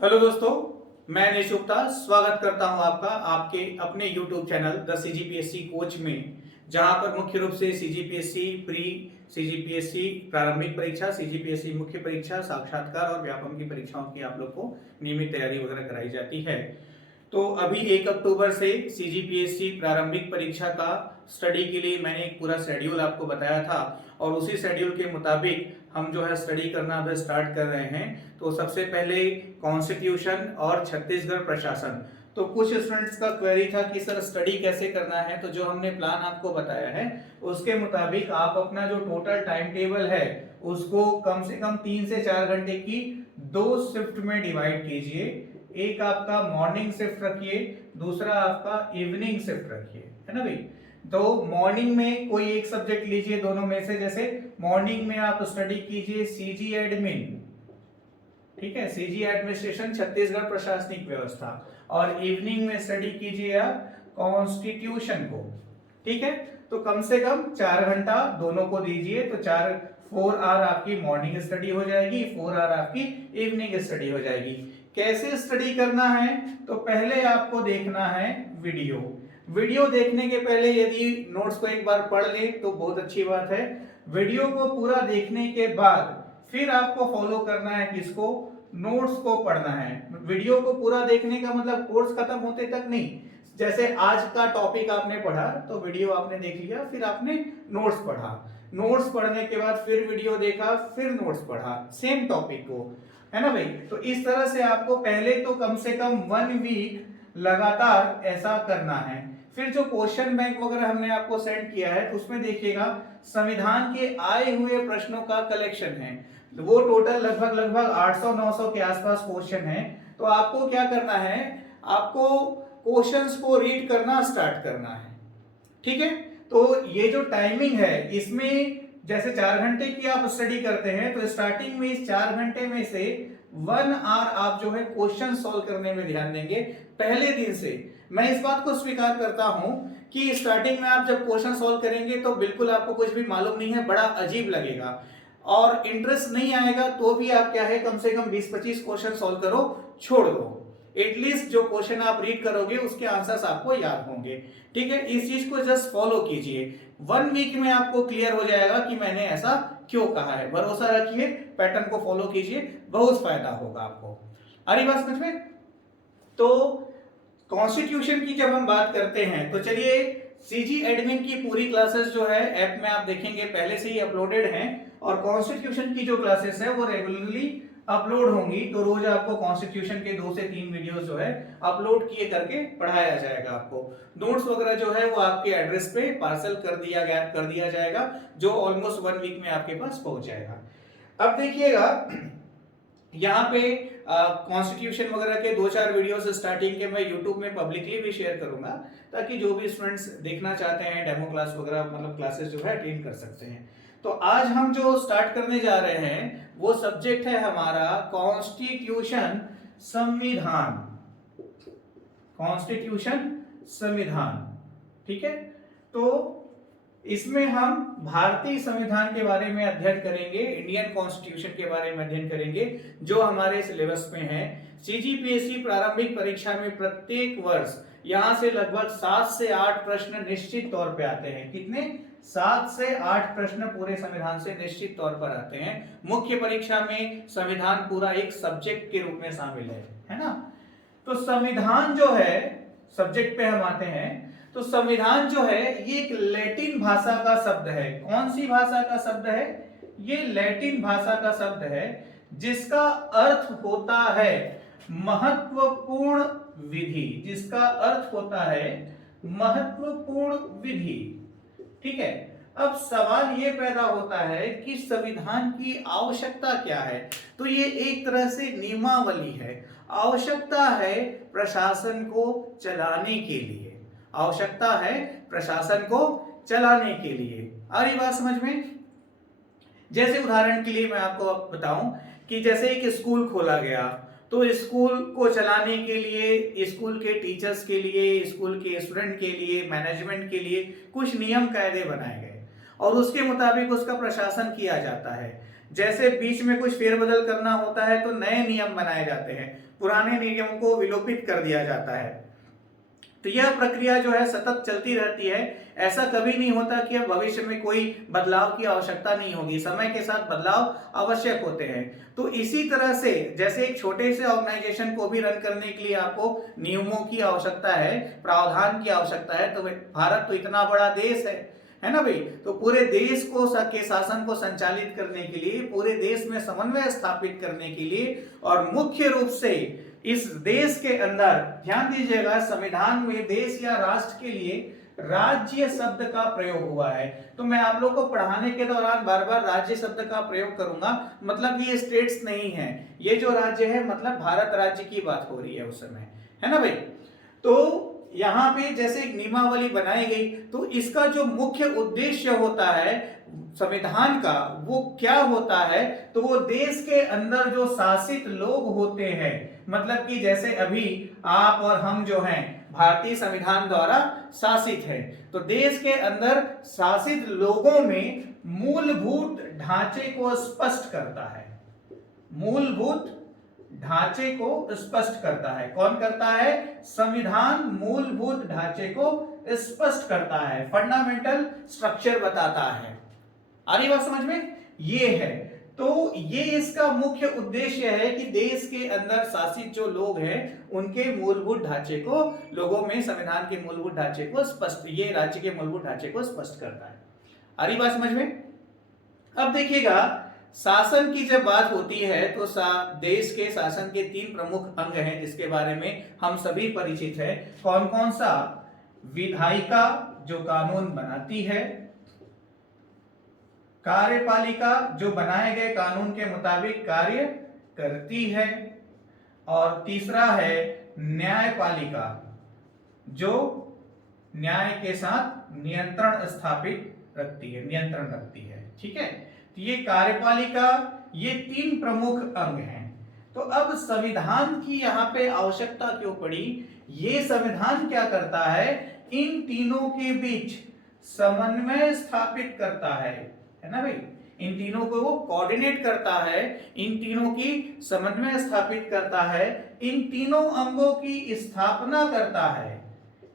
Hello दोस्तों, मैं निश गुप्ता स्वागत करता हूं आपका आपके अपने YouTube channel the CGPSC coach में, जहां पर मुख्य रूप से सीजीपीएससी प्री, सीजीपीएससी प्रारंभिक परीक्षा, सीजीपीएससी मुख्य परीक्षा, साक्षात्कार और व्यापम की परीक्षाओं की आप लोग को नियमित तैयारी वगैरह कराई जाती है। तो अभी 1 अक्टूबर से सीजीपीएससी प्रारंभिक परीक्षा का स्टडी के लिए मैंने एक पूरा शेड्यूल आपको बताया था और उसी शेड्यूल के मुताबिक हम जो है स्टडी करना अब स्टार्ट कर रहे हैं। तो सबसे पहले कॉन्स्टिट्यूशन और छत्तीसगढ़ प्रशासन। तो कुछ स्टूडेंट्स का क्वेरी था कि सर स्टडी कैसे करना है, तो जो हमने प्लान आपको बताया है उसके मुताबिक आप अपना जो टोटल टाइम टेबल है उसको कम से कम 3 से 4 घंटे की 2 शिफ्ट में डिवाइड कीजिए। एक आपका मॉर्निंग शिफ्ट रखिए, दूसरा आपका इवनिंग शिफ्ट रखिए, है ना भाई। तो मॉर्निंग में कोई एक सब्जेक्ट लीजिए दोनों में से। जैसे मॉर्निंग में आप स्टडी कीजिए सीजी एडमिन, ठीक है, सीजी एडमिनिस्ट्रेशन छत्तीसगढ़ प्रशासनिक व्यवस्था, और इवनिंग में स्टडी कीजिए आप कॉन्स्टिट्यूशन को, ठीक है। तो कम से कम 4 घंटा दोनों को दीजिए, तो 4 आवर आपकी मॉर्निंग स्टडी हो जाएगी, 4 आवर आपकी इवनिंग स्टडी हो जाएगी। कैसे स्टडी करना है, तो पहले आपको देखना है वीडियो देखने के पहले यदि नोट्स को एक बार पढ़ ले तो बहुत अच्छी बात है। वीडियो को पूरा देखने के बाद फिर आपको फॉलो करना है किसको, नोट्स को पढ़ना है। वीडियो को पूरा देखने का मतलब कोर्स खत्म होते तक नहीं। जैसे आज का टॉपिक आपने पढ़ा तो वीडियो आपने देख लिया, फिर आपने नोट्स पढ़ा, नोट्स पढ़ने के बाद फिर वीडियो देखा, फिर नोट्स पढ़ा सेम टॉपिक को, है ना भाई। तो इस तरह से आपको पहले तो कम से कम 1 वीक लगातार ऐसा करना है। फिर जो क्वेश्चन बैंक वगैरह हमने आपको सेंड किया है तो उसमें देखिएगा संविधान के आए हुए प्रश्नों का कलेक्शन है। वो टोटल लगभग 800-900 के आसपास क्वेश्चन है। तो आपको क्या करना है, आपको क्वेश्चंस को रीड करना स्टार्ट करना है, ठीक है। तो ये जो टाइमिंग है इसमें जैसे 4 घंटे की आप स्टडी करते हैं तो स्टार्टिंग में इस 4 घंटे में से 1 आवर आप जो है क्वेश्चन सॉल्व करने में ध्यान देंगे पहले दिन से। मैं इस बात को स्वीकार करता हूं कि स्टार्टिंग में आप जब क्वेश्चन सॉल्व करेंगे तो बिल्कुल आपको कुछ भी मालूम नहीं है, बड़ा अजीब लगेगा और इंटरेस्ट नहीं आएगा। तो भी आप क्या है, कम से कम 20-25 क्वेश्चन सॉल्व करो, छोड़ दो। एटलीस्ट जो क्वेश्चन आप रीड करोगे उसके आंसर्स आपको याद होंगे, ठीक है। इस चीज को जस्ट फॉलो कीजिए, 1 वीक में आपको क्लियर हो जाएगा कि मैंने ऐसा क्यों कहा है। भरोसा रखिए, पैटर्न को फॉलो कीजिए, बहुत फायदा होगा आपको। आ रही बात समझ में। तो कॉन्स्टिट्यूशन की जब हम बात करते हैं तो चलिए, सीजी एडमिन की पूरी क्लासेस जो है ऐप में आप देखेंगे पहले से ही अपलोडेड हैं, और कॉन्स्टिट्यूशन की जो क्लासेस है वो रेगुलरली अपलोड होंगी। तो रोज आपको कॉन्स्टिट्यूशन के 2 से 3 वीडियोस जो है अपलोड किए करके पढ़ाया जाएगा। आपको नोट्स वगैरह जो है वो आपके एड्रेस पे पार्सल कर दिया जाएगा, जो ऑलमोस्ट 1 वीक में आपके पास पहुंच जाएगा। अब देखिएगा यहाँ पे कॉन्स्टिट्यूशन वगैरह के 2-4 वीडियोस स्टार्टिंग के मैं यूट्यूब में पब्लिकली भी शेयर करूंगा, ताकि जो भी स्टूडेंट्स देखना चाहते हैं डेमो क्लास वगैरह मतलब क्लासेस जो है अटेंड कर सकते हैं। तो आज हम जो स्टार्ट करने जा रहे हैं वो सब्जेक्ट है हमारा कॉन्स्टिट्यूशन संविधान, कॉन्स्टिट्यूशन संविधान, ठीक है। तो इसमें हम भारतीय संविधान के बारे में अध्ययन करेंगे, इंडियन कॉन्स्टिट्यूशन के बारे में अध्ययन करेंगे, जो हमारे सिलेबस में है। सीजीपीएससी प्रारंभिक परीक्षा में प्रत्येक वर्ष यहां से लगभग 7 से 8 प्रश्न निश्चित तौर पे आते हैं। कितने? 7 से 8 प्रश्न पूरे संविधान से निश्चित तौर पर आते हैं। मुख्य परीक्षा में संविधान पूरा एक सब्जेक्ट के रूप में शामिल है ना। तो संविधान जो है, सब्जेक्ट पे हम आते हैं, तो संविधान जो है ये एक लैटिन भाषा का शब्द है। कौन सी भाषा का शब्द है? ये लैटिन भाषा का शब्द है, जिसका अर्थ होता है महत्वपूर्ण विधि, जिसका अर्थ होता है महत्वपूर्ण विधि, ठीक है। अब सवाल ये पैदा होता है कि संविधान की आवश्यकता क्या है। तो ये एक तरह से नियमावली है, आवश्यकता है प्रशासन को चलाने के लिए, आवश्यकता है प्रशासन को चलाने के लिए। आ रही बात समझ में। जैसे उदाहरण के लिए मैं आपको बताऊं कि जैसे एक स्कूल खोला गया, तो स्कूल को चलाने के लिए, स्कूल के टीचर्स के लिए, स्कूल के स्टूडेंट के लिए, मैनेजमेंट के लिए कुछ नियम कायदे बनाए गए और उसके मुताबिक उसका प्रशासन किया जाता है। जैसे बीच में कुछ फेरबदल करना होता है तो नए नियम बनाए जाते हैं, पुराने नियम को विलोपित कर दिया जाता है। तो यह प्रक्रिया जो है सतत चलती रहती है। ऐसा कभी नहीं होता कि अब भविष्य में कोई बदलाव की आवश्यकता नहीं होगी, समय के साथ बदलाव आवश्यक होते हैं। तो इसी तरह से जैसे एक छोटे से ऑर्गेनाइजेशन को भी रन करने के लिए आपको नियमों की आवश्यकता है, प्रावधान की आवश्यकता है, तो भारत तो इतना बड़ा देश है ना भाई। तो पूरे देश को के शासन को संचालित करने के लिए, पूरे देश में समन्वय स्थापित करने के लिए, और मुख्य रूप से इस देश के अंदर ध्यान दीजिएगा, संविधान में देश या राष्ट्र के लिए राज्य शब्द का प्रयोग हुआ है। तो मैं आप लोग को पढ़ाने के दौरान बार बार राज्य शब्द का प्रयोग करूंगा, मतलब ये स्टेट्स नहीं है, ये जो राज्य है मतलब भारत राज्य की बात हो रही है उस समय, है ना भाई। तो यहाँ पे जैसे एक नियमावली बनाई गई, तो इसका जो मुख्य उद्देश्य होता है संविधान का वो क्या होता है, तो वो देश के अंदर जो शासित लोग होते हैं, मतलब कि जैसे अभी आप और हम जो हैं भारतीय संविधान द्वारा शासित है, तो देश के अंदर शासित लोगों में मूलभूत ढांचे को स्पष्ट करता है, मूलभूत ढांचे को स्पष्ट करता है। कौन करता है? संविधान मूलभूत ढांचे को स्पष्ट करता है, फंडामेंटल स्ट्रक्चर बताता है। आ रही बात समझ में? ये है, तो ये इसका मुख्य उद्देश्य है कि देश के अंदर शासित जो लोग हैं उनके मूलभूत ढांचे को, लोगों में संविधान के मूलभूत ढांचे को स्पष्ट, ये राज्य के मूलभूत ढांचे को स्पष्ट करता है। आ रही बात समझ में? अब देखिएगा, शासन की जब बात होती है तो देश के शासन के 3 प्रमुख अंग हैं जिसके बारे में हम सभी परिचित हैं। कौन कौन सा? विधायिका जो कानून बनाती है, कार्यपालिका जो बनाए गए कानून के मुताबिक कार्य करती है, और तीसरा है न्यायपालिका जो न्याय के साथ नियंत्रण स्थापित रखती है, नियंत्रण रखती है। ठीक है, तो ये कार्यपालिका, ये 3 प्रमुख अंग हैं। तो अब संविधान की यहाँ पे आवश्यकता क्यों पड़ी? ये संविधान क्या करता है? इन तीनों के बीच समन्वय स्थापित करता है ना भाई। इन तीनों को वो कोऑर्डिनेट करता है, इन तीनों की समन्वय स्थापित करता है, इन तीनों अंगों की स्थापना करता है,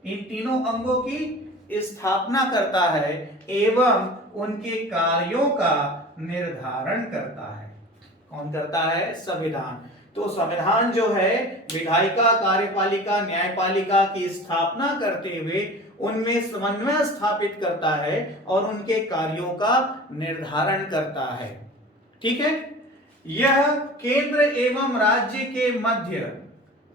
इन तीनों अंगों की स्थापना करता है एवं उनके कार्यों का निर्धारण करता है। कौन करता है? संविधान। तो संविधान जो है विधायिका, कार्यपालिका, न्यायपालिका की स्थापना करते हुए उनमें समन्वय स्थापित करता है और उनके कार्यों का निर्धारण करता है। ठीक है, यह केंद्र एवं राज्य के मध्य,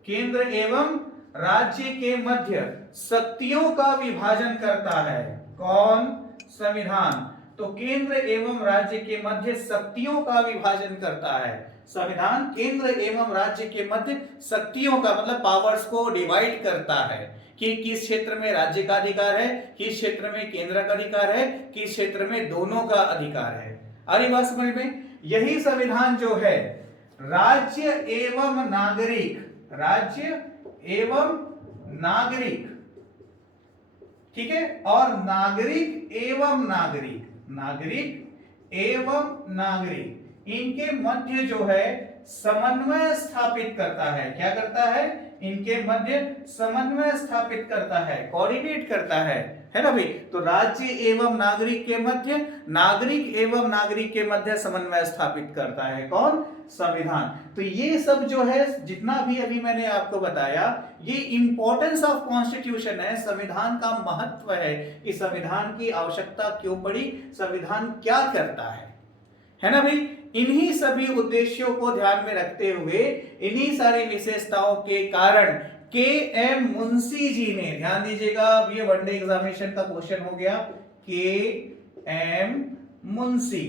केंद्र एवं राज्य के मध्य शक्तियों का विभाजन करता है। कौन? संविधान। तो केंद्र एवं राज्य के मध्य शक्तियों का विभाजन करता है संविधान। केंद्र एवं राज्य के मध्य शक्तियों का मतलब पावर्स को डिवाइड करता है कि किस क्षेत्र में राज्य का अधिकार है, किस क्षेत्र में केंद्र का अधिकार है, किस क्षेत्र में दोनों का अधिकार है। अरे बात समझ में? यही संविधान जो है राज्य एवं नागरिक, राज्य एवं नागरिक, ठीक है, और नागरिक एवं नागरिक, नागरिक एवं नागरिक, इनके मध्य जो है समन्वय स्थापित करता है। क्या करता है? इनके मध्य समन्वय स्थापित करता है, कोऑर्डिनेट करता है ना भाई। तो राज्य एवं नागरिक के मध्य, नागरिक एवं नागरिक के मध्य समन्वय स्थापित करता है कौन? संविधान। तो ये सब जो है जितना भी अभी मैंने आपको बताया, ये इंपॉर्टेंस ऑफ कॉन्स्टिट्यूशन है, संविधान का महत्व है कि संविधान की आवश्यकता क्यों पड़ी, संविधान क्या करता है ना भाई। इन्हीं सभी उद्देश्यों को ध्यान में रखते हुए, इन्हीं सारी विशेषताओं के कारण के एम मुंशी जी ने, ध्यान दीजिएगा, अब ये वनडे एग्जामिनेशन का क्वेश्चन हो गया, के एम मुंशी,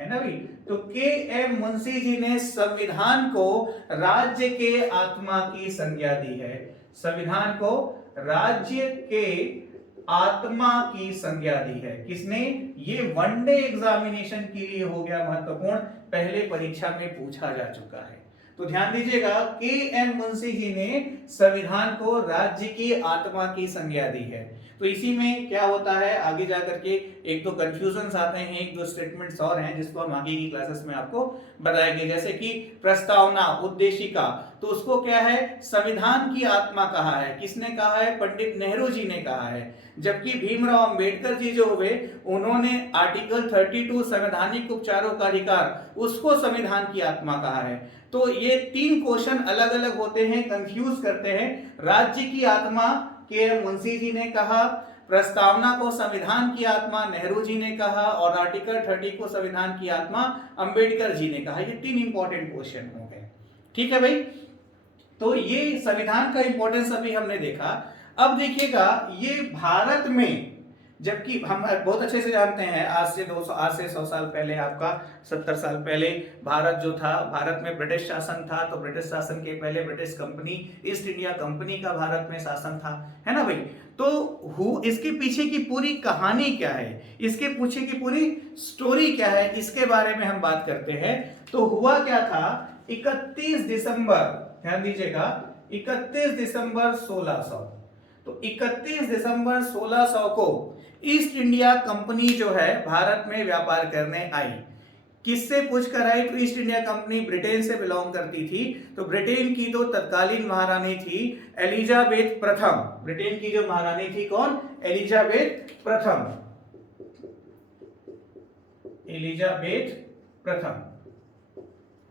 है ना भाई। तो के एम मुंशी जी ने संविधान को राज्य के आत्मा की संज्ञा दी है, संविधान को राज्य के आत्मा की संज्ञा दी है। किसने? ये वनडे एग्जामिनेशन के लिए हो गया महत्वपूर्ण, पहले परीक्षा में पूछा जा चुका है। तो ध्यान दीजिएगा, के एम मुंशी जी ने संविधान को राज्य की आत्मा की संज्ञा दी है। तो इसी में क्या होता है, आगे जाकर के एक दो कंफ्यूजन आते हैं, एक दो स्टेटमेंट्स और हैं जिसको हम आगे की क्लासेस में आपको बताएंगे। जैसे कि प्रस्तावना, उद्देशिका, तो उसको क्या है, संविधान की आत्मा कहा है। किसने कहा है? पंडित नेहरू जी ने कहा है। जबकि भीमराव अंबेडकर जी जो हुए, उन्होंने आर्टिकल 32 संवैधानिक उपचारों का अधिकार, उसको संविधान की आत्मा कहा है। तो ये तीन क्वेश्चन अलग अलग होते हैं, कंफ्यूज करते हैं। राज्य की आत्मा के मुंशी जी ने कहा, प्रस्तावना को संविधान की आत्मा नेहरू जी ने कहा, और आर्टिकल 30 को संविधान की आत्मा अंबेडकर जी ने कहा। ये तीन इंपॉर्टेंट क्वेश्चन हो गए। ठीक है भाई, तो ये संविधान का इंपॉर्टेंस अभी हमने देखा। अब देखिएगा, ये भारत में, जबकि हम बहुत अच्छे से जानते हैं, आज से 100 साल पहले, आपका 70 साल पहले भारत जो था, भारत में ब्रिटिश शासन था। तो ब्रिटिश शासन के पहले British company, east India company का भारत में शासन था, है ना भाई। तो इसके पीछे की पूरी कहानी क्या है, इसके पीछे की पूरी स्टोरी क्या है, इसके बारे में हम बात करते हैं। तो हुआ क्या था, 31 दिसंबर, ध्यान दीजिएगा, 31 दिसंबर 1600, तो 31 दिसंबर 1600 को ईस्ट इंडिया कंपनी जो है भारत में व्यापार करने आई। किससे पूछकर आई? तो ईस्ट इंडिया कंपनी ब्रिटेन से बिलोंग करती थी। तो ब्रिटेन की तो तत्कालीन महारानी थी एलिजाबेथ प्रथम। ब्रिटेन की जो महारानी थी कौन? एलिजाबेथ प्रथम, एलिजाबेथ प्रथम।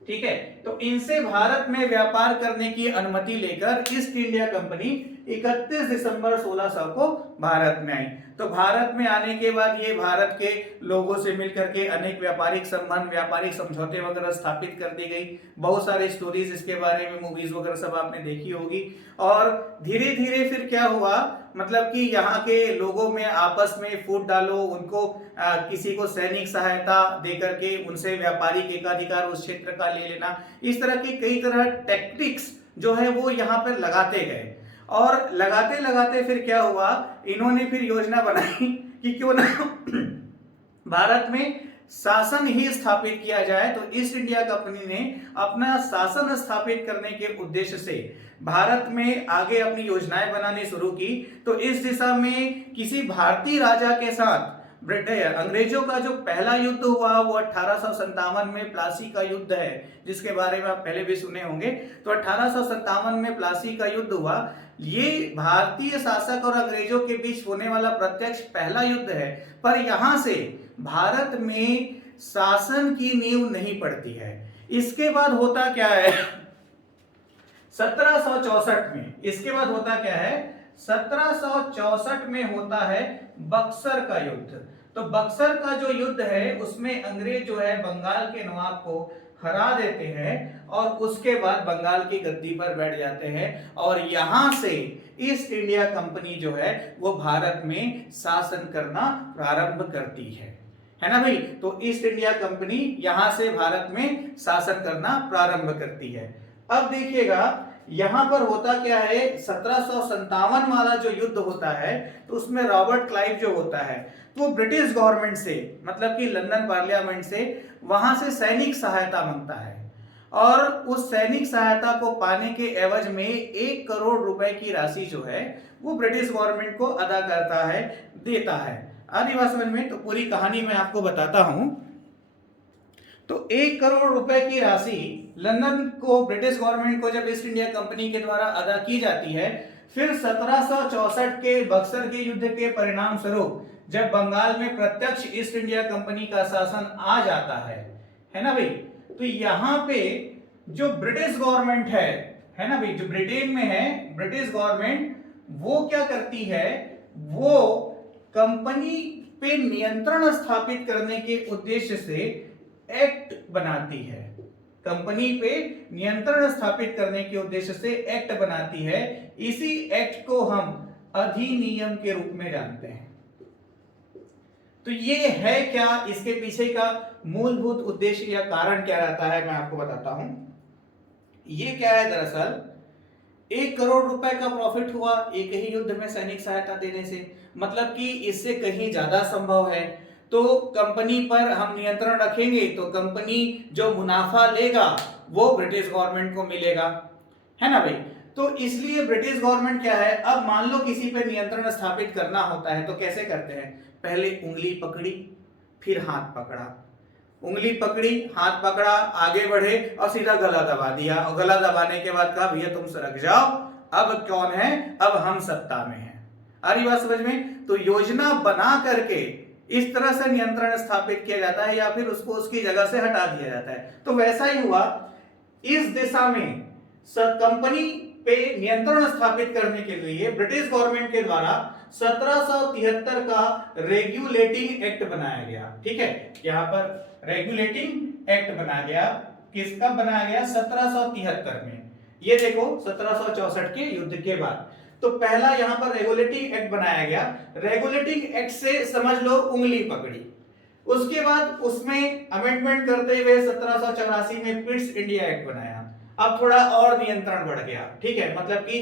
ठीक है, तो इनसे भारत में व्यापार करने की अनुमति लेकर ईस्ट इंडिया कंपनी 31 दिसंबर 1600 को भारत में आई। तो भारत में आने के बाद ये भारत के लोगों से मिलकर के अनेक व्यापारिक संबंध, व्यापारिक समझौते वगैरह स्थापित कर दी गई। बहुत सारे स्टोरीज इसके बारे में, मूवीज वगैरह सब आपने देखी होगी। और धीरे धीरे फिर क्या हुआ, मतलब कि यहाँ के लोगों में आपस में फूट डालो, उनको किसी को सैनिक सहायता देकर के उनसे व्यापारिक एकाधिकार उस क्षेत्र का ले लेना, इस तरह की कई तरह टैक्टिक्स जो है वो यहाँ पर लगाते गए। और लगाते लगाते फिर क्या हुआ, इन्होंने फिर योजना बनाई कि क्यों ना भारत में शासन ही स्थापित किया जाए। तो ईस्ट इंडिया कंपनी ने अपना शासन स्थापित करने के उद्देश्य से भारत में आगे अपनी योजनाएं बनानी शुरू की। तो इस दिशा में किसी भारतीय राजा के साथ अंग्रेजों का जो पहला युद्ध हुआ वो 1857 में प्लासी का युद्ध है, जिसके बारे में आप पहले भी सुने होंगे। तो 1857 में प्लासी का युद्ध हुआ। ये भारतीय शासक और अंग्रेजों के बीच होने वाला प्रत्यक्ष पहला युद्ध है। पर यहां से भारत में शासन की नींव नहीं पड़ती है। इसके बाद होता क्या है, 1764 में, इसके बाद होता क्या है, 1764 में होता है बक्सर का युद्ध। तो बक्सर का जो युद्ध है उसमें अंग्रेज जो है बंगाल के नवाब को हरा देते हैं और उसके बाद बंगाल की गद्दी पर बैठ जाते हैं। और यहां से ईस्ट इंडिया कंपनी जो है वो भारत में शासन करना प्रारंभ करती है ना भाई। तो ईस्ट इंडिया कंपनी यहां से भारत में शासन करना प्रारंभ करती है। अब देखिएगा यहां पर होता क्या है, 1757 वाला जो युद्ध होता है तो उसमें रॉबर्ट क्लाइव जो होता है वो ब्रिटिश गवर्नमेंट से, मतलब कि लंदन पार्लियामेंट से, वहां से सैनिक सहायता मांगता है। और उस सैनिक सहायता को पाने के एवज में 1 करोड़ रुपए की राशि जो है वो ब्रिटिश गवर्नमेंट को अदा करता है, देता है। आदि बात समझ में? तो पूरी कहानी मैं आपको बताता हूं। तो 1 करोड़ रुपए की राशि लंदन को, ब्रिटिश गवर्नमेंट को जब ईस्ट इंडिया कंपनी के द्वारा अदा की जाती है, फिर 1764 के बक्सर के युद्ध के परिणाम स्वरूप जब बंगाल में प्रत्यक्ष ईस्ट इंडिया कंपनी का शासन आ जाता है ना भाई। तो यहां पे जो ब्रिटिश गवर्नमेंट है ना भाई, जो ब्रिटेन में है ब्रिटिश गवर्नमेंट, वो क्या करती है, वो कंपनी पे नियंत्रण स्थापित करने के उद्देश्य से एक्ट बनाती है। कंपनी पे नियंत्रण स्थापित करने के उद्देश्य से एक्ट बनाती है। इसी एक्ट को हम अधिनियम के रूप में जानते हैं। तो ये है क्या, इसके पीछे का मूलभूत उद्देश्य या कारण क्या रहता है, मैं आपको बताता हूं। ये क्या है, दरअसल 1 करोड़ रुपए का प्रॉफिट हुआ एक ही युद्ध में सैनिक सहायता देने से, मतलब कि इससे कहीं ज्यादा संभव है। तो कंपनी पर हम नियंत्रण रखेंगे तो कंपनी जो मुनाफा लेगा वो ब्रिटिश गवर्नमेंट को मिलेगा, है ना भाई। तो इसलिए ब्रिटिश गवर्नमेंट क्या है, अब मान लो किसी पे नियंत्रण स्थापित करना होता है तो कैसे करते हैं, पहले उंगली पकड़ी फिर हाथ पकड़ा, उंगली पकड़ी हाथ पकड़ा, आगे बढ़े और सीधा गला दबा दिया, और गला दबाने के बाद कहा भैया तुम सरक जाओ, अब कौन है, अब हम सत्ता में हैं। आ रही बात समझ में। तो योजना बना करके इस तरह से नियंत्रण स्थापित किया जाता है या फिर उसको उसकी जगह से हटा दिया जाता है। तो वैसा ही हुआ, इस दिशा में कंपनी पे नियंत्रण स्थापित करने के लिए ब्रिटिश गवर्नमेंट के द्वारा 1773 का रेगुलेटिंग एक्ट बनाया गया। ठीक है, यहां पर रेगुलेटिंग एक्ट बनाया गया, किसका बनाया गया, 1773 में। ये देखो 1764 के युद्ध के बाद तो पहला यहां पर रेगुलेटिंग एक्ट बनाया गया। रेगुलेटिंग एक्ट से समझ लो उंगली पकड़ी, उसके बाद उसमें अमेंडमेंट करते हुए 1784 में पिट्स इंडिया एक्ट बनाया। अब थोड़ा और नियंत्रण बढ़ गया, ठीक है, मतलब कि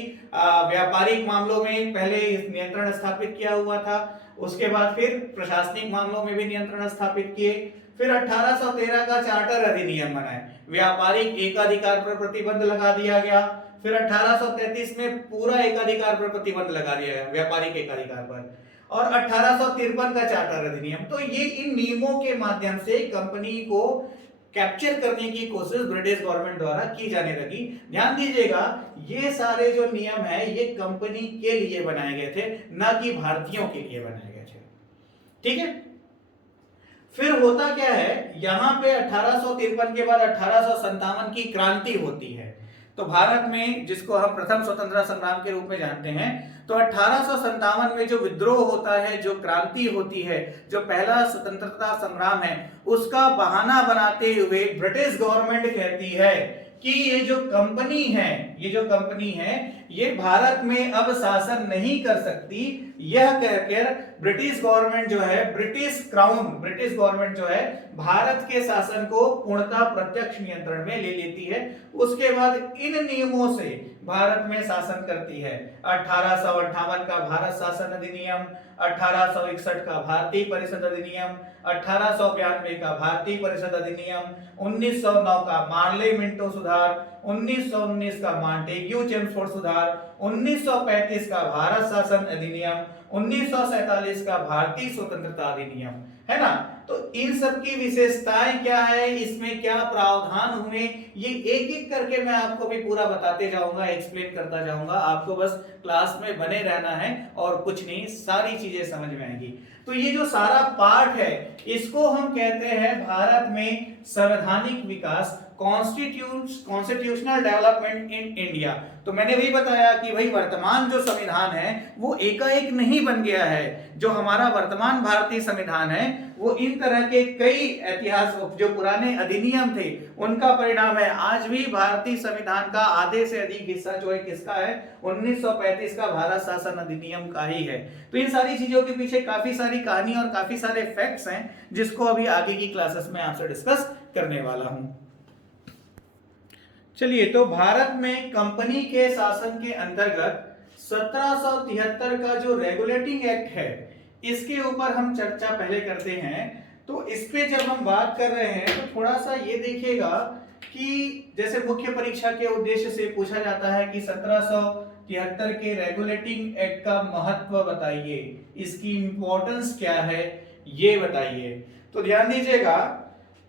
व्यापारिक मामलों में पहले नियंत्रण स्थापित किया हुआ था, उसके बाद फिर प्रशासनिक मामलों में भी नियंत्रण स्थापित किए। फिर 1813 का चार्टर अधिनियम बनाए, व्यापारिक एकाधिकार पर प्रतिबंध लगा दिया गया। फिर 1833 में पूरा एकाधिकार पर प्रतिबंध लगा दिया गया, व्यापारिक एकाधिकार पर। और 1853 का चार्टर अधिनियम। तो ये इन नियमों के माध्यम से कंपनी को कैप्चर करने की कोशिश ब्रिटिश गवर्नमेंट द्वारा की जाने लगी। ध्यान दीजिएगा, ये सारे जो नियम है ये कंपनी के लिए बनाए गए थे, ना कि भारतीयों के लिए बनाए गए थे। ठीक है, फिर होता क्या है, यहां पे 1853 के बाद 1857 की क्रांति होती है। तो भारत में जिसको हम प्रथम स्वतंत्रता संग्राम के रूप में जानते हैं, तो 1857 में जो विद्रोह होता है, जो क्रांति होती है, जो पहला स्वतंत्रता संग्राम है, उसका बहाना बनाते हुए ब्रिटिश गवर्नमेंट कहती है कि ये जो कंपनी है ये भारत में अब शासन नहीं कर सकती। यह कहकर ब्रिटिश गवर्नमेंट जो है, ब्रिटिश गवर्नमेंट जो है भारत के शासन को पूर्णतः प्रत्यक्ष नियंत्रण में ले लेती है। उसके बाद इन नियमों से भारत में शासन करती है। 1858 का भारत शासन अधिनियम, 1861 का भारतीय परिषद अधिनियम, 1892 का भारतीय परिषद अधिनियम, 1909 का मार्ले मिंटो सुधार, 1919 का मॉन्टेग्यू चेम्सफोर्ड सुधार, 1935 का भारत शासन अधिनियम, 1947 का भारतीय स्वतंत्रता अधिनियम, है ना। तो इन सब की विशेषताएं क्या है, इसमें क्या प्रावधान हुए, ये एक एक करके मैं आपको भी पूरा बताते जाऊंगा, एक्सप्लेन करता जाऊंगा। आपको बस क्लास में बने रहना है और कुछ नहीं, सारी चीजें समझ में आएंगी। तो ये जो सारा पार्ट है इसको हम कहते हैं भारत में संवैधानिक विकास, कॉन्स्टिट्यूशनल डेवलपमेंट इन इंडिया। तो मैंने वही बताया कि भाई वर्तमान जो संविधान है वो एकाएक नहीं बन गया है। जो हमारा वर्तमान भारतीय संविधान है वो इन तरह के कई इतिहास, जो पुराने अधिनियम थे उनका परिणाम है। आज भी भारतीय संविधान का आधे से अधिक हिस्सा जो है किसका है, 1935 का भारत शासन अधिनियम का ही है। तो इन सारी चीजों के पीछे काफी सारी कहानी और काफी सारे फैक्ट्स हैं जिसको अभी आगे की क्लासेस में आपसे डिस्कस करने वाला हूं। चलिए, तो भारत में कंपनी के शासन के अंतर्गत 1773 का जो रेगुलेटिंग एक्ट है इसके ऊपर हम चर्चा पहले करते हैं। तो इस पे जब हम बात कर रहे हैं तो थोड़ा सा ये देखिएगा कि जैसे मुख्य परीक्षा के उद्देश्य से पूछा जाता है कि 1773 के रेगुलेटिंग एक्ट का महत्व बताइए, इसकी इंपॉर्टेंस क्या है ये बताइए। तो ध्यान दीजिएगा,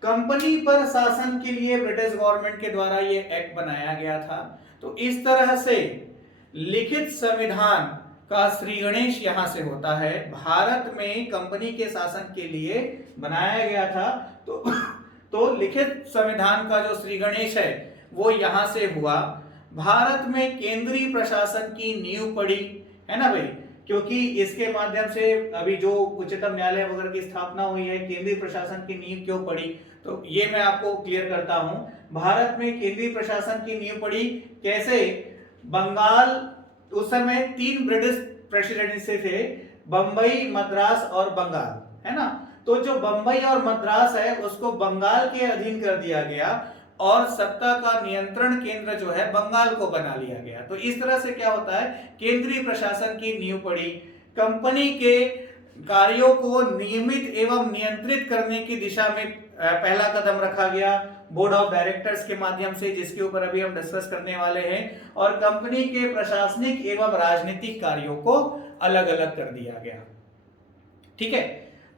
कंपनी पर शासन के लिए ब्रिटिश गवर्नमेंट के द्वारा ये एक्ट बनाया गया था। तो इस तरह से लिखित संविधान का श्री गणेश यहां से होता है। भारत में कंपनी के शासन के लिए बनाया गया था। तो लिखित संविधान का जो श्री गणेश है वो यहां से हुआ। भारत में केंद्रीय प्रशासन की नींव पड़ी, है ना भाई, क्योंकि इसके माध्यम से अभी जो उच्चतम न्यायालय वगैरह की स्थापना हुई है, केंद्रीय प्रशासन की नींव क्यों पड़ी, तो ये मैं आपको क्लियर करता हूं। भारत में केंद्रीय प्रशासन की नींव पड़ी कैसे, बंगाल, उस समय 3 ब्रिटिश प्रेसिडेंसी थे, बंबई, मद्रास और बंगाल, है ना। तो जो बंबई और मद्रास है उसको बंगाल के अधीन कर दिया गया और सत्ता का नियंत्रण केंद्र जो है बंगाल को बना लिया गया। तो इस तरह से क्या होता है, केंद्रीय प्रशासन की नींव पड़ी। कंपनी के कार्यों को नियमित एवं नियंत्रित करने की दिशा में पहला कदम रखा गया बोर्ड ऑफ डायरेक्टर्स के माध्यम से, जिसके ऊपर अभी हम डिस्कस करने वाले हैं। और कंपनी के प्रशासनिक एवं राजनीतिक कार्यों को अलग अलग कर दिया गया। ठीक है,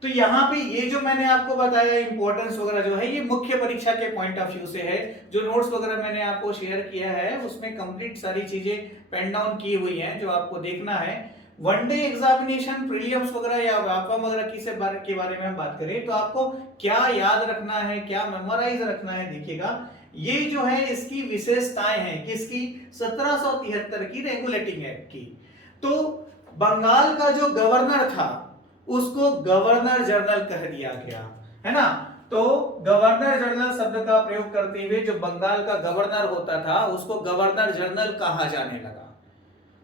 तो यहाँ पे ये जो मैंने आपको बताया इंपॉर्टेंस वगैरह जो है, ये मुख्य परीक्षा के पॉइंट ऑफ व्यू से है। जो नोट्स वगैरह मैंने आपको शेयर किया है उसमें कंप्लीट सारी चीजें पेन डाउन की हुई हैं जो आपको देखना है। वनडे एग्जामिनेशन प्रीलिम्स वगैरह या व्यापम वगैरह के बारे में हम बात करें तो आपको क्या याद रखना है, क्या मेमोराइज रखना है, देखिएगा ये जो है इसकी विशेषताएं हैं किसकी, 1773 की रेगुलेटिंग एक्ट की। तो बंगाल का जो गवर्नर था उसको गवर्नर जनरल कह दिया गया, है ना। तो गवर्नर जनरल शब्द का प्रयोग करते हुए जो बंगाल का गवर्नर होता था उसको गवर्नर जनरल कहा जाने लगा।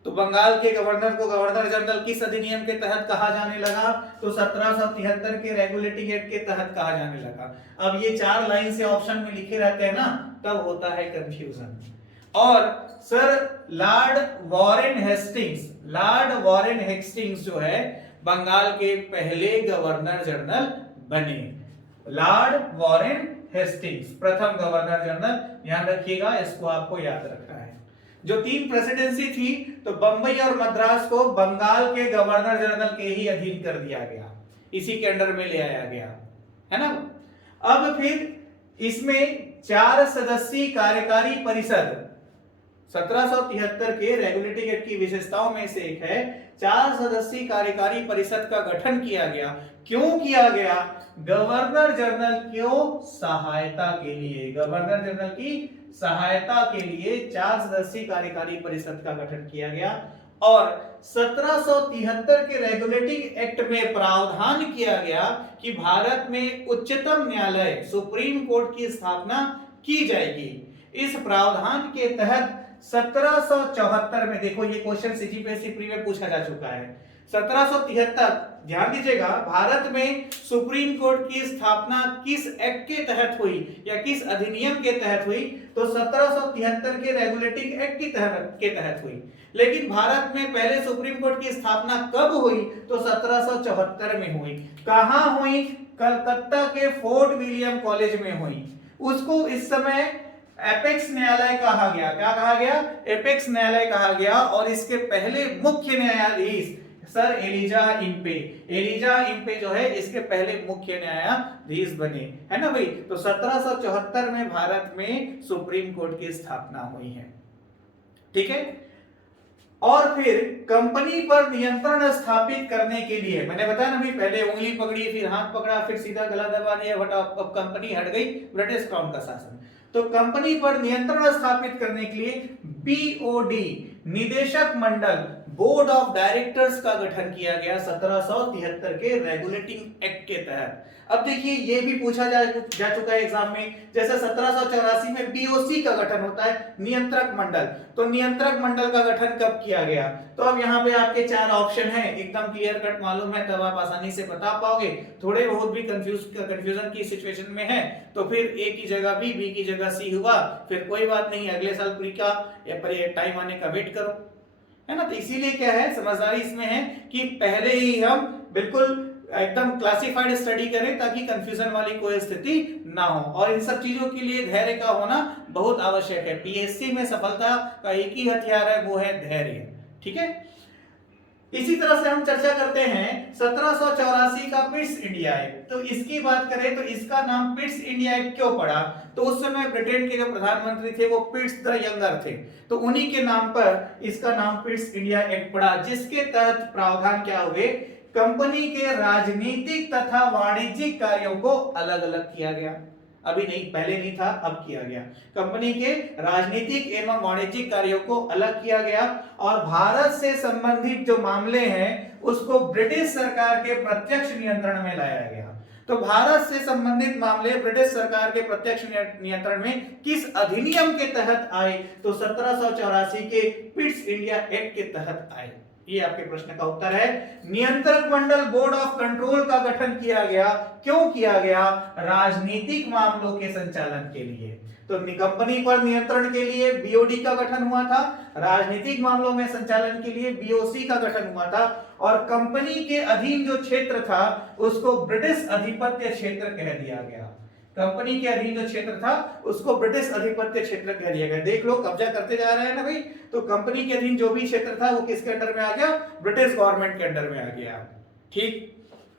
तो बंगाल के गवर्नर को गवर्नर जनरल किस अधिनियम के तहत कहा जाने लगा, तो 1773 के रेगुलेटिंग एक्ट के तहत कहा जाने लगा। अब ये 4 लाइन से ऑप्शन में लिखे रहते हैं ना, तब होता है कंफ्यूजन। और सर लॉर्ड वॉरेन हेस्टिंग्स जो है बंगाल के पहले गवर्नर जनरल बने। लॉर्ड वॉरेन हेस्टिंग्स प्रथम गवर्नर जनरल, ध्यान रखिएगा, इसको आपको याद रखना है। जो 3 प्रेसिडेंसी थी तो बंबई और मद्रास को बंगाल के गवर्नर जनरल के ही अधीन कर दिया गया, इसी के अंडर में ले आया गया, है ना। अब फिर इसमें 4 सदस्यीय कार्यकारी परिषद, 1773 के रेगुलेटिंग एक्ट की विशेषताओं में से एक है 4 सदस्यीय कार्यकारी परिषद का गठन किया गया। क्यों किया गया, गवर्नर जनरल क्यों सहायता के लिए, गवर्नर जनरल की सहायता के लिए 4 सदस्यीय कार्यकारी परिषद का गठन किया गया। और 1773 के रेगुलेटिंग एक्ट में प्रावधान किया गया कि भारत में उच्चतम न्यायालय सुप्रीम कोर्ट की स्थापना की जाएगी। इस प्रावधान के तहत 1774 में, देखो ये क्वेश्चन सीजीपीएससी प्री में पूछा जा चुका है, 1773, ध्यान दीजिएगा, भारत में सुप्रीम कोर्ट की स्थापना किस एक्ट के तहत हुई या किस अधिनियम के तहत हुई, तो 1773 के रेगुलेटिंग एक्ट के तहत हुई। लेकिन भारत में पहले सुप्रीम कोर्ट की स्थापना कब हुई, तो 1774 में हुई। कहां हुई, कलकत्ता के फोर्ट विलियम कॉलेज में हुई। उसको इस समय एपेक्स न्यायालय कहा गया। क्या कहा गया, एपेक्स न्यायालय कहा गया। और इसके पहले मुख्य न्यायाधीश सर एलिजा इंपे जो है इसके पहले मुख्य न्यायाधीश बने, है ना भाई। तो 1774 में भारत में सुप्रीम कोर्ट की स्थापना हुई है, ठीक है। और फिर कंपनी पर नियंत्रण स्थापित करने के लिए, मैंने बताया ना भाई, पहले उंगली पकड़ी, फिर हाथ पकड़ा, फिर सीधा गला दबा दिया, बट अब कंपनी हट गई, ब्रिटिश क्राउन का शासन। तो कंपनी पर नियंत्रण स्थापित करने के लिए बीओडी निदेशक मंडल बोर्ड ऑफ डायरेक्टर्स का गठन किया गया 1773 के रेगुलेटिंग एक्ट के तहत। अब देखिए ये भी पूछा जा चुका है एग्जाम में, जैसे 1784 में बीओसी का गठन होता है, नियंत्रक मंडल। तो नियंत्रक मंडल का गठन कब किया गया, तो अब यहाँ पे आपके 4 ऑप्शन हैं, एकदम क्लियर कट मालूम है, तब आप आसानी से बता पाओगे। थोड़े बहुत भी कंफ्यूजन की सिचुएशन में है तो फिर ए की जगह बी की जगह सी हुआ, फिर कोई बात नहीं, अगले साल प्री का या टाइम आने का वेट करो, है ना। तो इसीलिए क्या है, समझदारी इसमें है कि पहले ही हम बिल्कुल एकदम क्लासिफाइड स्टडी करें ताकि कंफ्यूजन वाली कोई स्थिति ना हो। और इन सब चीजों के लिए धैर्य का होना बहुत आवश्यक है। पीएससी में सफलता का एक ही हथियार है, वो है धैर्य, ठीक है। इसी तरह से हम चर्चा करते हैं 1784 का पिट्स इंडिया एक्ट। तो इसकी बात करें तो इसका नाम पिट्स इंडिया एक्ट क्यों पड़ा, तो उस समय ब्रिटेन के जो प्रधानमंत्री थे वो पिट्स द यंगर थे, तो उन्हीं के नाम पर इसका नाम पिट्स इंडिया एक्ट पड़ा, जिसके तहत प्रावधान क्या हुए, कंपनी के राजनीतिक तथा वाणिज्यिक कार्यों को अलग अलग किया गया। अभी नहीं, पहले नहीं था, अब किया गया। कंपनी के राजनीतिक एवं वाणिज्यिक कार्यों को अलग किया गया और भारत से संबंधित जो मामले हैं उसको ब्रिटिश सरकार के प्रत्यक्ष नियंत्रण में लाया गया। तो भारत से संबंधित मामले ब्रिटिश सरकार के प्रत्यक्ष नियंत्रण में किस अधिनियम के तहत आए, तो 1784 के पिट्स इंडिया एक्ट के तहत आए। ये आपके प्रश्न का उत्तर है। नियंत्रक मंडल बोर्ड ऑफ कंट्रोल का गठन किया गया, क्यों किया गया, राजनीतिक मामलों के संचालन के लिए। तो तो कंपनी पर नियंत्रण के लिए बीओडी का गठन हुआ था, राजनीतिक मामलों में संचालन के लिए बीओसी का गठन हुआ था, और कंपनी के अधीन जो क्षेत्र था उसको ब्रिटिश अधिपत्य क्षेत्र कह दिया गया। कंपनी के अधीन जो क्षेत्र था उसको ब्रिटिश अधिपत्य क्षेत्र कह दिया गया। देख लो, कब्जा करते जा रहे हैं ना भाई, तो कंपनी के अधीन जो भी क्षेत्र था वो किसके अंडर में आ गया? ब्रिटिश गवर्नमेंट के अंडर में आ गया। ठीक,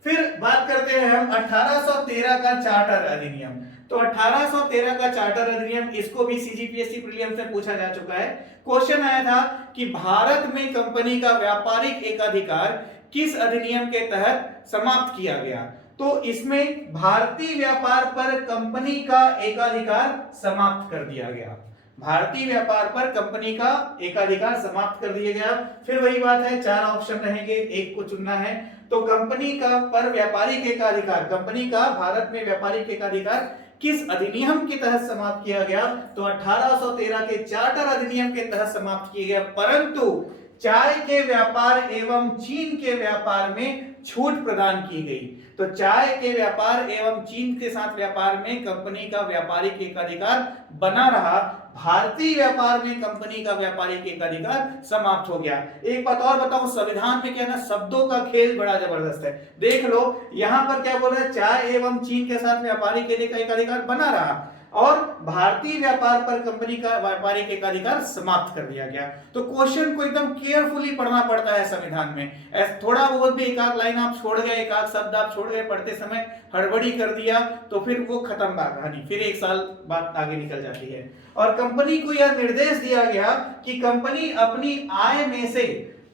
फिर बात करते हैं हम 1813 का चार्टर अधिनियम। तो 1813 का चार्टर अधिनियम, इसको भी सीजीपीएससी प्रीलिम्स से पूछा जा चुका है। क्वेश्चन आया था कि भारत में कंपनी का व्यापारिक एकाधिकार किस अधिनियम के तहत समाप्त किया गया? तो इसमें भारतीय व्यापार पर कंपनी का एकाधिकार समाप्त कर दिया गया। भारतीय व्यापार पर कंपनी का एकाधिकार समाप्त कर दिया गया। फिर वही बात है, 4 ऑप्शन रहेंगे, एक को चुनना है। तो कंपनी का पर व्यापारिक एकाधिकार, कंपनी का भारत में व्यापारिक एकाधिकार किस अधिनियम के तहत समाप्त किया गया? तो 1813 के चार्टर अधिनियम के तहत समाप्त किया गया। परंतु चाय के व्यापार एवं चीन के व्यापार में छूट प्रदान की गई। तो चाय के व्यापार एवं चीन के साथ व्यापार में कंपनी का व्यापारिक एकाधिकार बना रहा, भारतीय व्यापार में कंपनी का व्यापारिक एकाधिकार समाप्त हो गया। एक बात और बताऊं, संविधान में क्या है ना, शब्दों का खेल बड़ा जबरदस्त है। देख लो यहां पर क्या बोल रहा है, चाय एवं चीन के साथ व्यापारिक एकाधिकार बना रहा और भारतीय व्यापार पर कंपनी का व्यापारिक एकाधिकार समाप्त कर दिया गया। तो क्वेश्चन को एकदम केयरफुली पढ़ना पड़ता है संविधान में। थोड़ा बहुत भी एक आध लाइन आप छोड़ गए, एक आध शब्द आप छोड़ गए, पढ़ते समय हड़बड़ी कर दिया तो फिर वो खत्म बात कहानी, फिर 1 साल बात आगे निकल जाती है। और कंपनी को यह निर्देश दिया गया कि कंपनी अपनी आय में से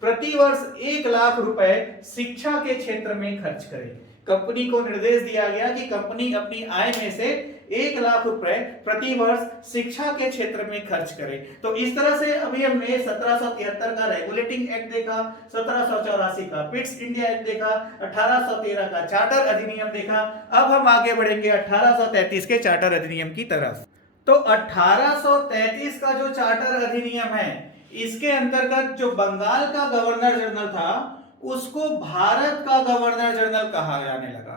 प्रतिवर्ष 1 लाख रुपए शिक्षा के क्षेत्र में खर्च करे। कंपनी को निर्देश दिया गया कि कंपनी अपनी आय में से 1 लाख रुपए प्रति वर्ष शिक्षा के क्षेत्र में खर्च करे। तो इस तरह से अभी हमने 1773 का रेगुलेटिंग एक्ट देखा, 1784 का पिट्स इंडिया एक्ट देखा, 1813 का चार्टर अधिनियम देखा। अब हम आगे बढ़ेंगे 1833 के चार्टर अधिनियम की तरफ। तो 1833 का जो चार्टर अधिनियम है, इसके अंतर्गत जो बंगाल का गवर्नर जनरल था उसको भारत का गवर्नर जनरल कहा जाने लगा।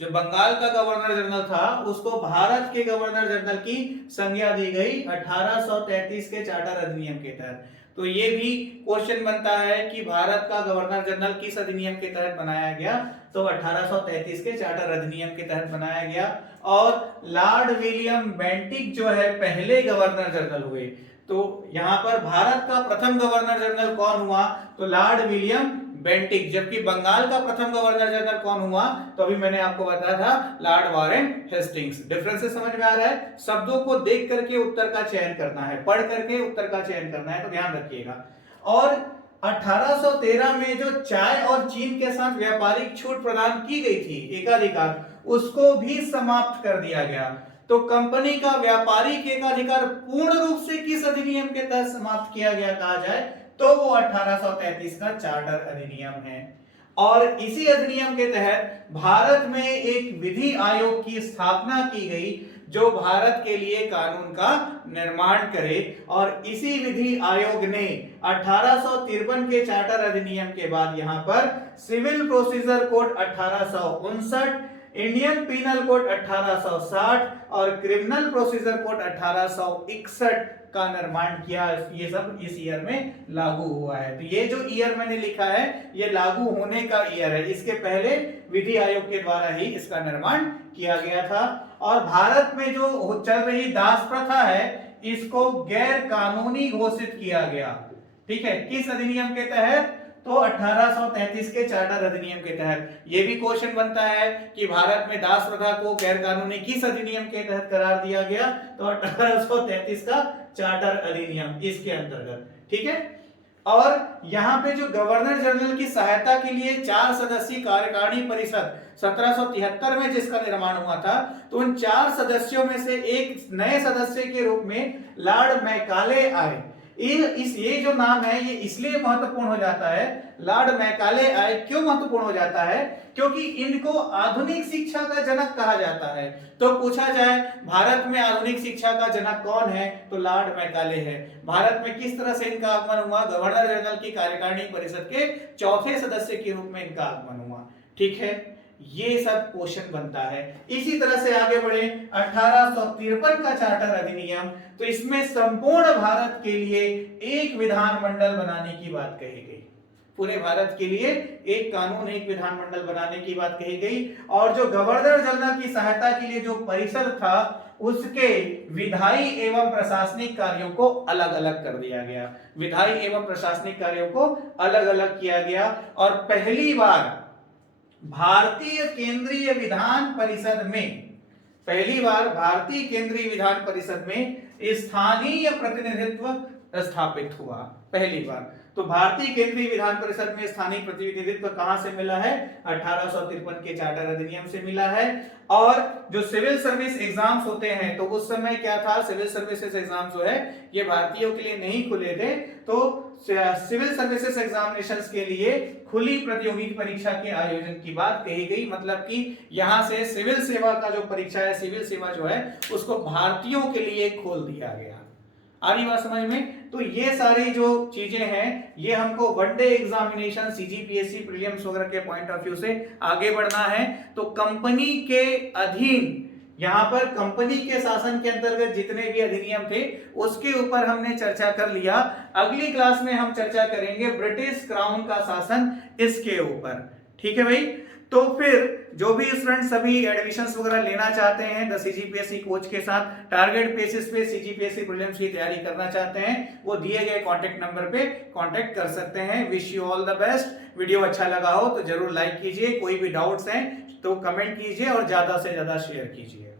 जो बंगाल का गवर्नर जनरल था उसको भारत के गवर्नर जनरल की संज्ञा दी गई 1833 के चार्टर अधिनियम के तहत। तो ये भी क्वेश्चन बनता है कि भारत का गवर्नर जनरल किस अधिनियम के तहत बनाया गया? तो 1833 के चार्टर अधिनियम के तहत बनाया गया। और लॉर्ड विलियम बेंटिक जो है पहले गवर्नर जनरल हुए। तो यहाँ पर भारत का प्रथम गवर्नर जनरल कौन हुआ? तो लॉर्ड विलियम बेंटिक। जबकि बंगाल का प्रथम गवर्नर जनरल कौन हुआ? तो अभी मैंने आपको बताया था लॉर्ड वारेन हेस्टिंग्स। डिफरेंसेस समझ में आ रहा है? शब्दों को देख करके उत्तर का चयन करना है, पढ़ करके उत्तर का चयन करना है, तो ध्यान रखिएगा। और 1813 में जो चाय और चीन के साथ व्यापारिक छूट प्रदान की गई थी, एकाधिकार, उसको भी समाप्त कर दिया गया। तो कंपनी का व्यापारिक एकाधिकार पूर्ण रूप से किस अधिनियम के तहत समाप्त किया गया कहा जाए? तो वो 1833 का चार्टर अधिनियम है। और इसी अधिनियम के तहत भारत में एक विधि आयोग की स्थापना की गई जो भारत के लिए कानून का निर्माण करे। और इसी विधि आयोग ने 1853 के चार्टर अधिनियम के बाद यहां पर civil procedure code 1859, Indian penal code 1860 और क्रिमिनल प्रोसीजर कोड 1861 का निर्माण किया। ये सब इस ईयर में लागू हुआ है। तो ये जो ईयर मैंने लिखा है ये लागू होने का ईयर है, इसके पहले विधि आयोग के द्वारा ही इसका निर्माण किया गया था। और भारत में जो चल रही दास प्रथा है इसको गैर कानूनी घोषित किया गया। ठीक है, किस अधिनियम के तहत? तो 1833 के चार्टर अधिनियम के तहत। यह भी क्वेश्चन बनता है कि भारत में दास प्रथा को गैर कानूनी किस अधिनियम के तहत करार दिया गया? तो 1833 का चार्टर अधिनियम, इसके अंतर्गत। ठीक है। और यहाँ पे जो गवर्नर जनरल की सहायता के लिए 4 सदस्यीय कार्यकारिणी परिषद 1773 में जिसका निर्माण हुआ था, तो उन 4 सदस्यों में से एक नए सदस्य के रूप में लॉर्ड मैकाले आए। ये जो नाम है ये इसलिए महत्वपूर्ण हो जाता है, लॉर्ड मैकाले आए क्यों महत्वपूर्ण हो जाता है? क्योंकि इनको आधुनिक शिक्षा का जनक कहा जाता है। तो पूछा जाए भारत में आधुनिक शिक्षा का जनक कौन है? तो लॉर्ड मैकाले है। भारत में किस तरह से इनका आगमन हुआ? गवर्नर जनरल की कार्यकारिणी परिषद के 4थे सदस्य के रूप में इनका आगमन हुआ। ठीक है, ये सब क्वेश्चन बनता है। इसी तरह से आगे बढ़े 1853 का चार्टर अधिनियम, तो इसमें संपूर्ण भारत के लिए एक विधानमंडल बनाने की बात कही गई। पूरे भारत के लिए एक कानून, एक विधानमंडल बनाने की बात कही गई। और जो गवर्नर जनरल की सहायता के लिए जो परिषद था, उसके विधायी एवं प्रशासनिक कार्यों को अलग अलग कर दिया गया। विधायी एवं प्रशासनिक कार्यों को अलग अलग किया गया। और पहली बार भारतीय केंद्रीय विधान परिषद में, पहली बार भारतीय केंद्रीय विधान परिषद में स्थानीय प्रतिनिधित्व स्थापित हुआ। पहली बार तो भारतीय केंद्रीय विधान परिषद में स्थानीय प्रतिनिधित्व कहां से मिला है? 1853 के चार्टर अधिनियम से मिला है। और जो सिविल सर्विस एग्जाम्स होते हैं, तो उस समय क्या था, सिविल सर्विसेज एग्जाम जो है ये भारतीयों के लिए नहीं खुले थे, तो सिविल सर्विसेज एग्जामिनेशंस के लिए खुली प्रतियोगिकी परीक्षा के आयोजन की बात कही गई। मतलब कि यहां से सिविल सेवा का जो परीक्षा है, सिविल सेवा जो है उसको भारतीयों के लिए खोल दिया गया। आ रही बात समझ में? तो ये सारी जो चीजें हैं, ये हमको वनडे एग्जामिनेशन, सीजीपीएससी प्रीलिम्स वगैरह के पॉइंट ऑफ व्यू से आगे बढ़ना है। तो कंपनी के अधीन, यहां पर कंपनी के शासन के अंतर्गत जितने भी अधिनियम थे उसके ऊपर हमने चर्चा कर लिया। अगली क्लास में हम चर्चा करेंगे ब्रिटिश क्राउन का शासन, इसके ऊपर। ठीक है भाई? तो फिर जो भी स्टूडेंट सभी एडमिशंस वगैरह लेना चाहते हैं द सीजीपीएससी कोच के साथ, टारगेट बेसिस पे सीजीपीएससी प्रीलिम्स की तैयारी करना चाहते हैं, वो दिए गए कांटेक्ट नंबर पे कांटेक्ट कर सकते हैं। Wish you all the best. Video अच्छा लगा हो तो जरूर लाइक कीजिए, कोई भी डाउट्स हैं तो कमेंट कीजिए और ज्यादा से ज्यादा शेयर कीजिए।